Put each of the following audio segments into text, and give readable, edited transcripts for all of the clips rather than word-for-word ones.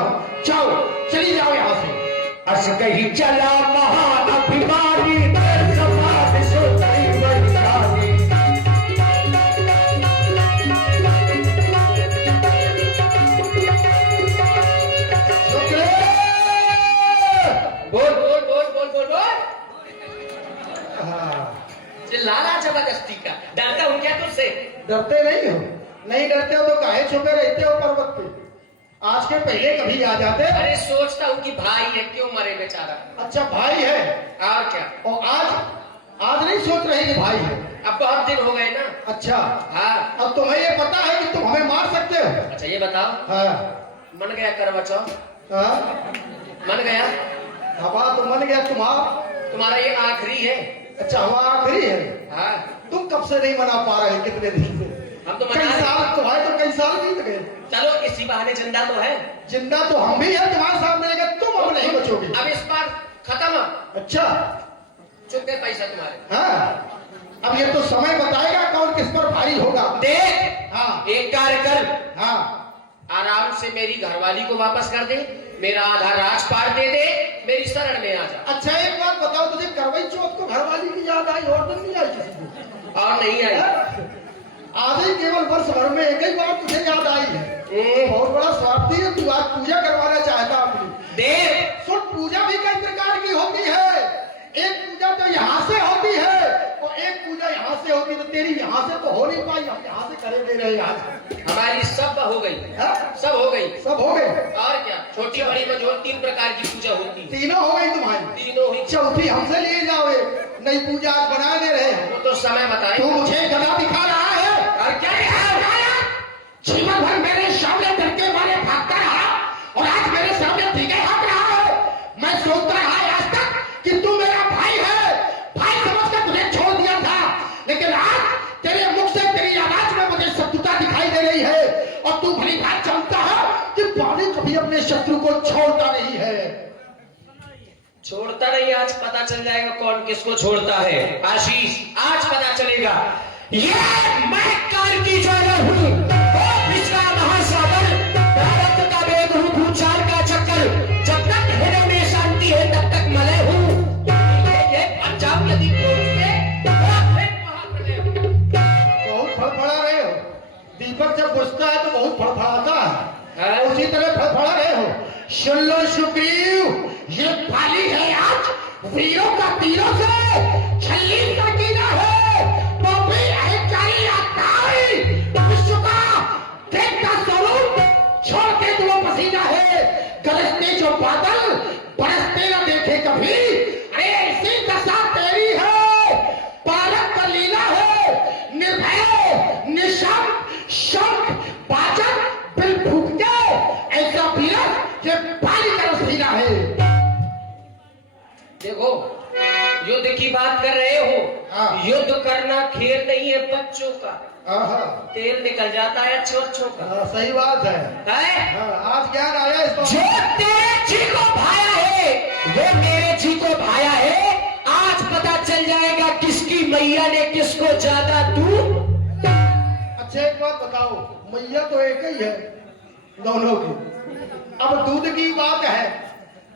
जाओ जाओ, चली जाओ यहाँ से। अस कहीं चला महान अभिमानी देश समाज सोचती वैशाली। बोल बोल बोल बोल बोल बोल। चिल्लाना जबरदस्ती का। डरता हूँ क्या तुझसे? डरते नहीं हो? नहीं डरते हो तो काहे छुपे रहते हो पर्वत पे? आज के पहले कभी आ जाते। अरे सोचता हूँ कि भाई है, क्यों मरे बेचारा। अच्छा भाई है, और क्या? और आज नहीं सोच रहे कि भाई है? अब बहुत दिन हो गए ना। अच्छा हाँ। अब तुम्हें ये पता है कि तुम हमें मार सकते हो? अच्छा ये बताओ, हाँ मन गया करवा चौथ? हाँ, मन गया? हवा तो मन गया तुम्हारा ये आखिरी है। अच्छा हवा आखिरी है। हाँ। तुम कब से नहीं मना पा रहे? कितने दिन से? हम तो कई साल तो है, तो कई साल बीत गए। चलो इसी बहाने जिंदा तो है। जिंदा तो हम भी है तुम्हारे सामने, लेकिन तुम अब नहीं बचोगे। अब इस बार खत्म। अच्छा चुके पैसा तुम्हारे। हाँ, अब ये तो समय बताएगा कौन किस पर भारी होगा। देख, हाँ एक कार्य कर, हाँ, आराम से मेरी घरवाली को वापस कर दे, मेरा आधा राजपाट दे दे, मेरी शरण में आ जा। अच्छा एक बात बताओ, तुझे करवई चौथ को घरवाली की याद आई और दिन नहीं आई किसी को? और नहीं आई। आज ही केवल वर्ष भर में एक ही बार तुझे याद आई है। बहुत बड़ा स्वार्थी है तू। आज पूजा करवाना चाहता अपनी। देख सुन, पूजा भी कई प्रकार की होती है। एक पूजा तो यहाँ से होती है और एक पूजा यहाँ से होती, तो तेरी यहाँ से तो हो नहीं पाई, हम यहाँ से करे दे रहे आज। हमारी सब हो गई। हाँ? सब हो गई। सब हो गए? और क्या, छोटी बड़ी मझोल 3 प्रकार की पूजा होती। तीनों हो गई तुम्हारी? तीनों ही। चौथी हमसे लिए जाओ, नई पूजा आज बना दे रहे हैं। वो तो समय बताए। तू मुझे गला दिखा रहा है? और क्या है? जीवन भर मेरे सामने डरके मारे भागता रहा और आज मेरे सामने ठीक है भाग रहा है। मैं सोचता रहा आज तक कि तू मेरा भाई है, भाई समझकर तुझे छोड़ दिया था, लेकिन आज तेरे मुख से, तेरी आवाज में मुझे शत्रुता दिखाई दे रही है। और तू भली बात जानता है कि पानी कभी अपने शत्रु को छोड़ता नहीं है। छोड़ता नहीं, आज पता चल जाएगा कौन किसको छोड़ता है। आशीष, आज पता चलेगा। ये मैं काल की ज्वाला हूँ, पिछला महासागर, भारत का वेग हूँ, भूचाल का चक्कर, जब तक हृदय में शांति है तब तक मलय हूँ। ये पंजाब यदि बहुत फड़फड़ा रहे हो। दीपक जब बुझता है तो बहुत फड़फड़ाता है, उसी तरह फड़फड़ा रहे हो। सुन लो सुग्रीव, ये पाली है आज वीरों का तीरों से, छल्ली का कीड़ा है, तो भी अहंकारी अहंकारी, विश्व का देखता स्वरूप, छोड़ते तो वो पसीना है, गरजते जो बादल, बरसते न देखे कभी। अरे ऐसी दशा तेरी है, पालक का लीला है, निर्भय निशंक शंख बाजन बिल फूक के, ऐसा वीरत ये पाली का रसीला है। देखो, युद्ध की बात कर रहे हो। हाँ। युद्ध करना खेल नहीं है बच्चों का। आहा, तेल निकल जाता है अच्छों का। हाँ, सही बात है। आज ज्ञान आया इस जो तेरे जी को भाया है वो मेरे जी को भाया है। आज पता चल जाएगा किसकी मैया ने किसको ज्यादा दूध। अच्छा एक बात बताओ, मैया तो एक ही है दोनों की। अब दूध की बात है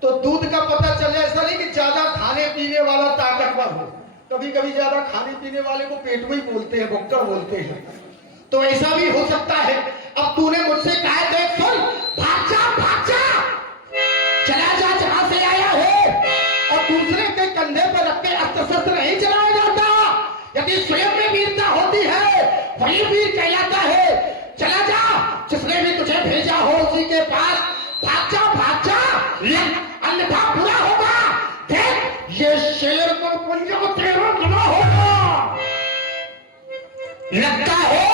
तो दूध का पता चले, ऐसा नहीं कि ज्यादा खाने पीने वाला ताकतवर हो। कभी कभी ज्यादा खाने पीने वाले को पेट में ही बोलते हैं, भुक्कड़ बोलते हैं, तो ऐसा भी हो सकता है। अब तूने मुझसे कहा, देख सुन, भाग जा, चला जा जहां से आया है, और दूसरे के कंधे पर रख के अस्त्र शस्त्र नहीं चलाया जाता। यदि स्वयं में वीरता होती है वही वीर कहलाता है। चला जा, जिसने भी तुझे भेजा हो उसी के पास भाग जा, अन्यथा बुरा होगा। देख, ये शेर को पंजों तेरा गुना होगा। लगता है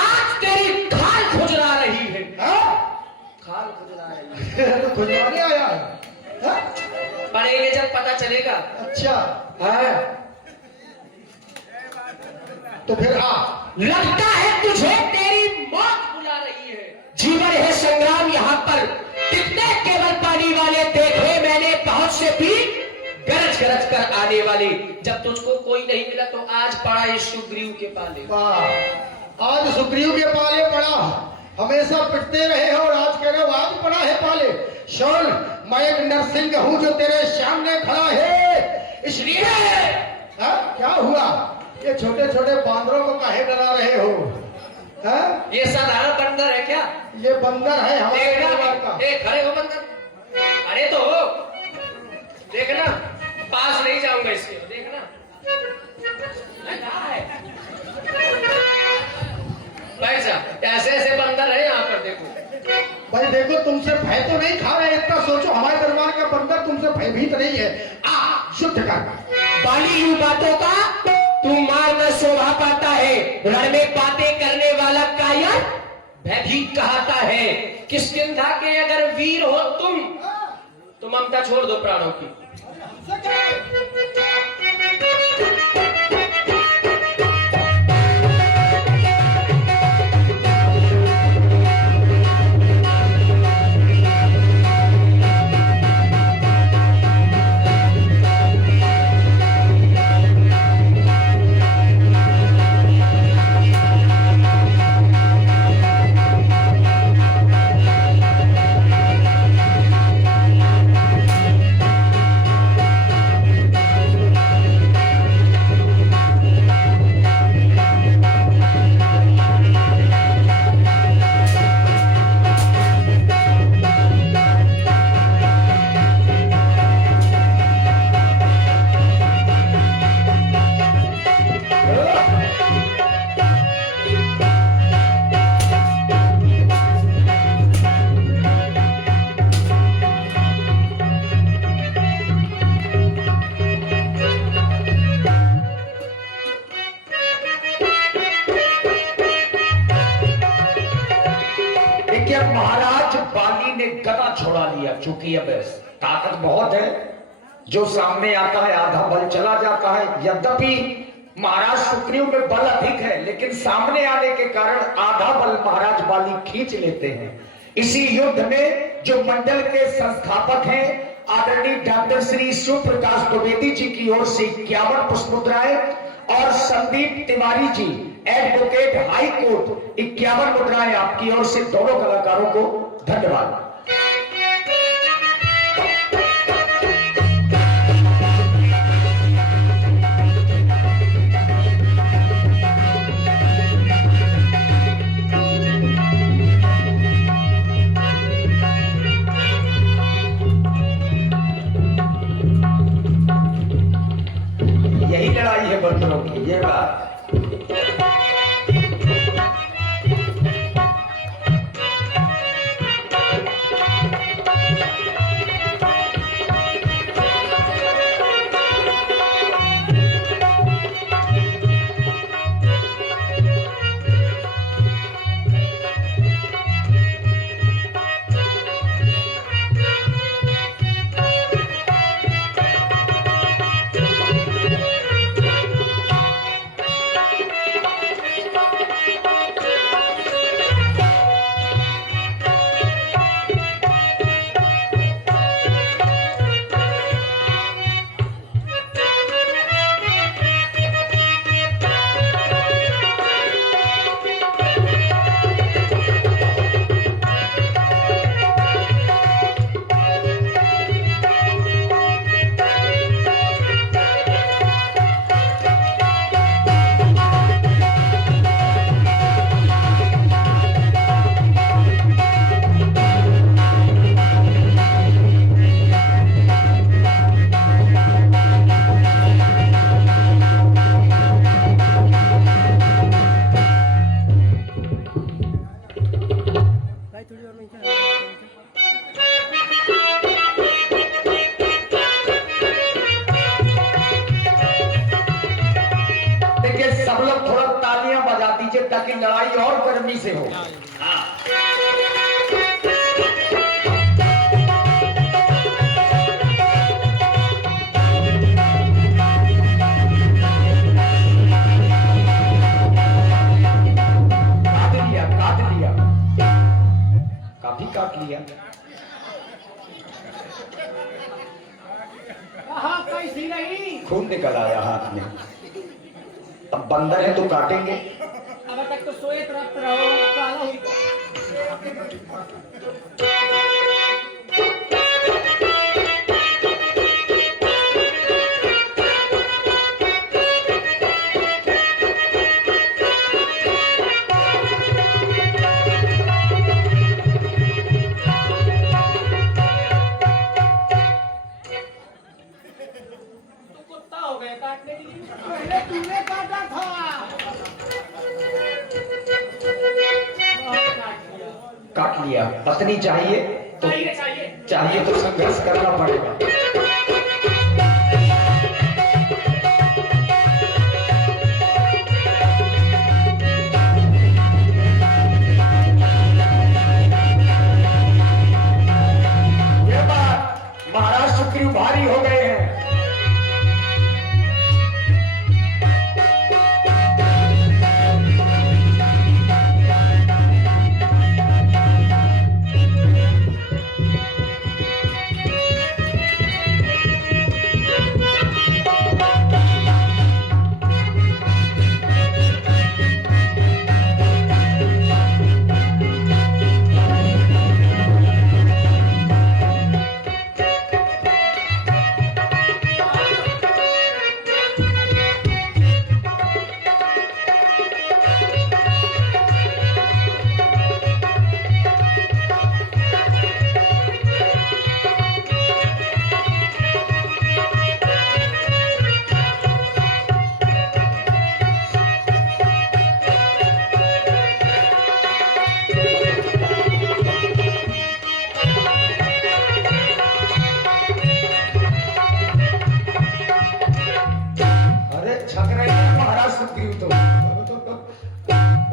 आज तेरी खाल खुजला रही है। खाल खुजला रही है तो खुजवाने आया है। पढ़ेंगे जब पता चलेगा। अच्छा हाँ। तो फिर लगता है तुझे तेरी मौत बुला रही है। जीवन है संग्राम यहाँ पर, कितने केवल पानी वाले देखे मैंने, बहुत से भी गरज गरज कर आने वाले। जब तुझको कोई नहीं मिला तो आज पड़ा इस सुग्रीव के पाले। आज सुग्रीव के पाले पड़ा। हमेशा पिटते रहे हो और आज कह रहे हो आज पड़ा है पाले। सुन, मैं एक नरसिंह हूँ जो तेरे सामने खड़ा है, इसलिए क्या हुआ? ये छोटे छोटे बांदरों को काहे डरा रहे हो? ये साधारण बंदर है क्या? ये बंदर है हमारे परिवार का। खड़े हो बंदर, अरे तो हो देखना, पास नहीं जाऊंगा इसके, देखना भाई साहब ऐसे ऐसे बंदर है यहाँ पर। देखो भाई देखो, तुमसे भय तो नहीं खा रहे, इतना सोचो हमारे दरबार का बंदर तुमसे भयभीत नहीं है। शुद्ध कर बाली इन बातों का तू मार न शोभा पाता है, रण में बातें करने वाला कायर भयभीत कहता है। किष्किंधा के अगर वीर हो तुम तो ममता छोड़ दो प्राणों की। महाराज बाली ने गदा छोड़ा लिया, चूंकि अब ताकत बहुत है, जो सामने आता है आधा बल चला जाता है। यद्यपि महाराज सुग्रीव में बल अधिक है, लेकिन सामने आने के कारण आधा बल महाराज बाली खींच लेते हैं। इसी युद्ध में जो मंडल के संस्थापक हैं आदरणीय डॉक्टर श्री शिव प्रकाश द्विवेदी जी की ओर से 51 पुष्पमुद्राएं और Sandeep Tiwari ji advocate high court 51 मुद्राएं आपकी ओर से दोनों कलाकारों को धन्यवाद। यही लड़ाई है बंदरों की, ये बात। देखिए सब लोग थोड़ा तालियां बजा दीजिए ताकि लड़ाई और गर्मी से हो। काट लिया, काफी काट लिया। कैसी रही? खून निकल आया हाथ में। अब बंदर है तो काटेंगे। अब तक तो सोए तरफ रहो, काला हो पहले तूने काटा था। काट लिया। पत्नी चाहिए तो चाहिए तो संघर्ष करना पड़ेगा। ये बात महाराज सुग्रीव भारी हो गए हैं।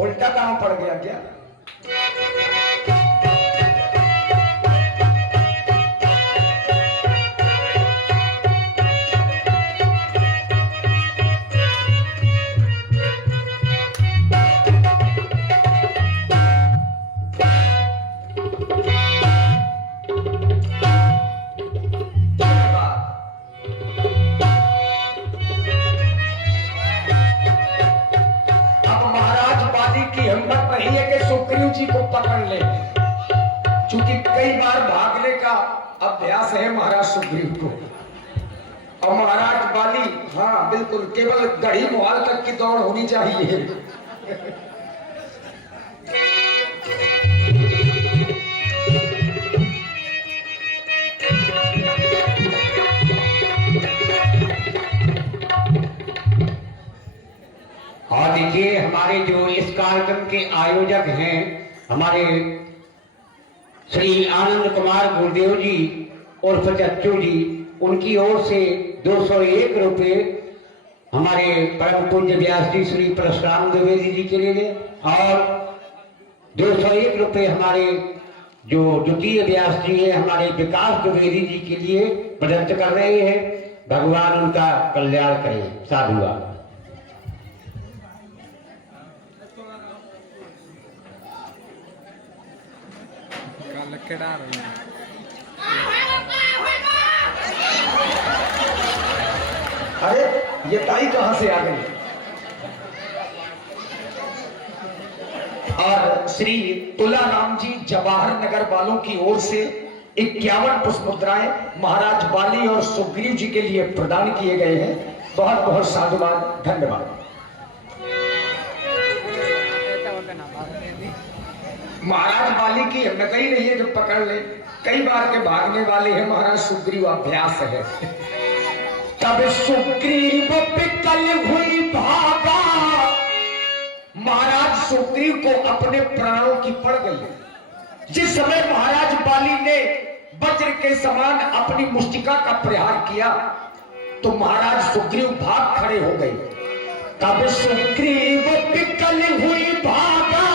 उल्टा काम पड़ गया क्या? जी को पकड़ ले, क्योंकि कई बार भागने का अभ्यास है महाराज सुग्रीव को। और महाराज बाली, हाँ बिल्कुल, केवल गढ़ी मोहाल तक की दौड़ होनी चाहिए। और देखिए हमारे जो इस कार्यक्रम के आयोजक हैं, हमारे श्री आनंद कुमार गुरुदेव जी उर्फ चच्चू जी, उनकी ओर से 201 रुपये हमारे परम पूज्य व्यास जी श्री परशुराम द्विवेदी जी के लिए, और 201 रुपये हमारे जो द्वितीय व्यास जी है हमारे विकास द्विवेदी जी के लिए प्रदत्त कर रहे हैं। भगवान उनका कल्याण करें। साधुवाद। अरे ये ताई कहां से आ गई? और श्री तुलाराम जी जवाहर नगर वालों की ओर से 51 पुष्प मुद्राएं महाराज बाली और सुग्रीव जी के लिए प्रदान किए गए हैं। बहुत बहुत साधुवाद, धन्यवाद। महाराज बाली की हिम्मत ही नहीं है जो पकड़ ले, कई बार के भागने वाले हैं महाराज सुग्रीव, अभ्यास है। तब सुग्रीव पिकल हुई भागा, महाराज सुग्रीव को अपने प्राणों की पड़ गई। जिस समय महाराज बाली ने वज्र के समान अपनी मुष्टिका का प्रहार किया तो महाराज सुग्रीव भाग खड़े हो गए। तब सुग्रीव पिकल हुई भागा,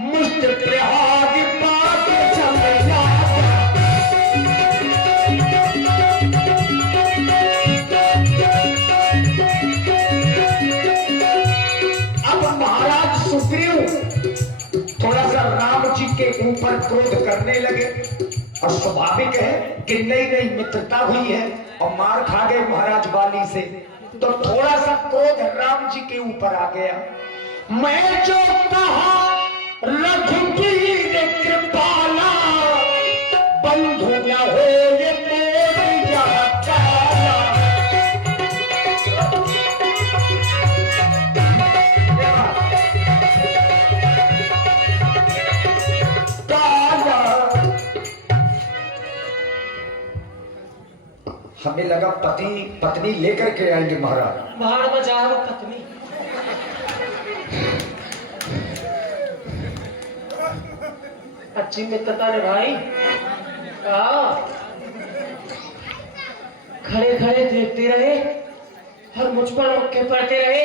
मुष्ट प्रहार पाद चला। अब महाराज सुग्रीव थोड़ा सा राम जी के ऊपर क्रोध करने लगे, और स्वाभाविक है कि नई नई मित्रता हुई है और मार खा गए महाराज बाली से, तो थोड़ा सा क्रोध राम जी के ऊपर आ गया। मैं जो कहा रघुवीर कृपाला, बंधु न हो ये मोर यह काला। हमें लगा पति पत्नी लेकर के आएंगे महाराज। बाहर में जा रहा पत्नी। अच्छी मित्रता ने भाई। खड़े खड़े देखते रहे और मुझ पर मुक्के पड़ते रहे।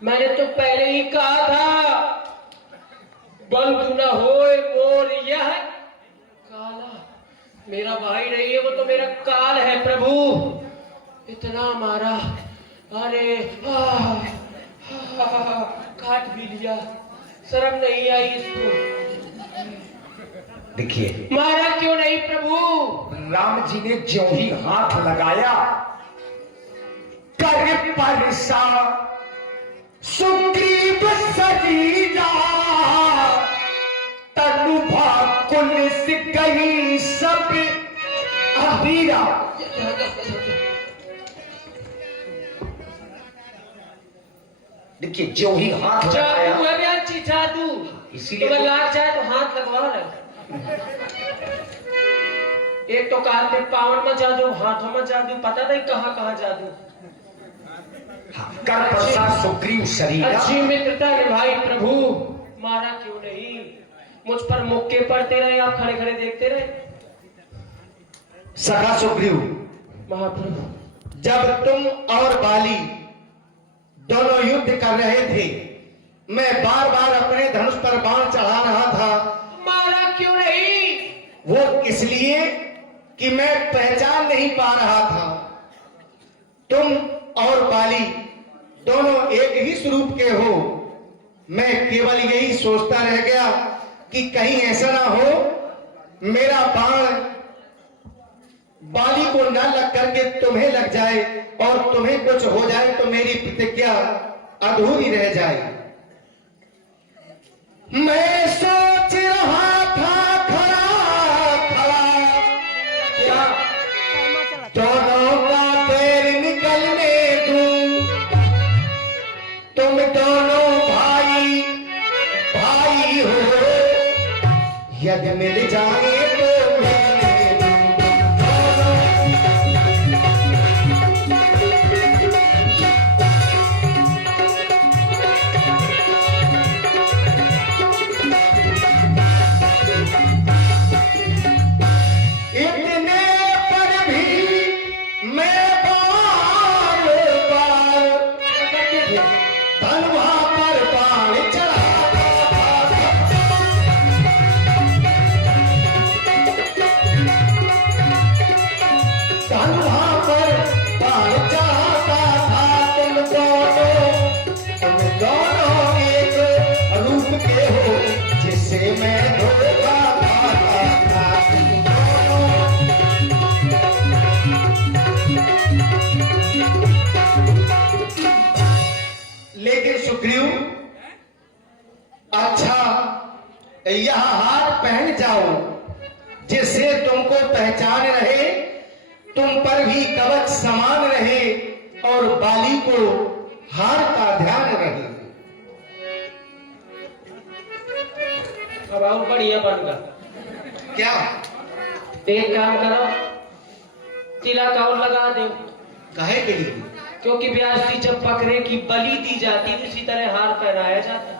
मैंने तो पहले ही कहा था बंद न होए मोर यह काला। मेरा भाई नहीं है, वो तो मेरा काल है प्रभु। इतना मारा, अरे काट भी लिया, शर्म नहीं आई इसको। देखिए मारा क्यों नहीं प्रभु? राम जी ने ज्यों ही हाथ लगाया, कर परसा सुग्रीव सजीजा, तनु भाकुल से गई सब अबीरा। देखिए जो ही हाथ लगाया, जादू है बयान, जादू। इसीलिए तो लाग जाए तो हाथ लगवा ना। एक तो कहते पावन में जादू, हाथों में जादू, पता नहीं कहाँ कहाँ जादू। कर परसा सुग्रीव शरीरा। अच्छी मित्रता ने भाई प्रभु, मारा क्यों नहीं? मुझ पर मुक्के पड़ते रहे, आप खड़े खड़े देखते रहे। सखा सुग्रीव, महाप्रभु, जब तुम और बाली दोनों युद्ध कर रहे थे, मैं बार बार अपने धनुष पर बाण चढ़ा रहा था। मारा क्यों नहीं? वो इसलिए कि मैं पहचान नहीं पा रहा था। तुम और बाली दोनों एक ही स्वरूप के हो। मैं केवल यही सोचता रह गया कि कहीं ऐसा ना हो मेरा बाण बाली को न लग करके तुम्हें लग जाए और तुम्हें कुछ हो जाए तो मेरी प्रतिज्ञा अधूरी रह जाए। मैं सोच रहा था खड़ा खड़ा, क्या दोनों का पैर निकलने दूं, तुम दोनों भाई भाई हो, यदि मिल जाए तो यह हार पहन जाओ जिससे तुमको पहचान रहे, तुम पर भी कवच समान रहे और बाली को हार का ध्यान रहे। अब आओ बढ़िया बन गया। क्या एक काम करो, तिलक और लगा दो। कहे के लिए? क्योंकि ब्यासी जब बकरे की बलि दी जाती है उसी तरह हार पहनाया जाता है।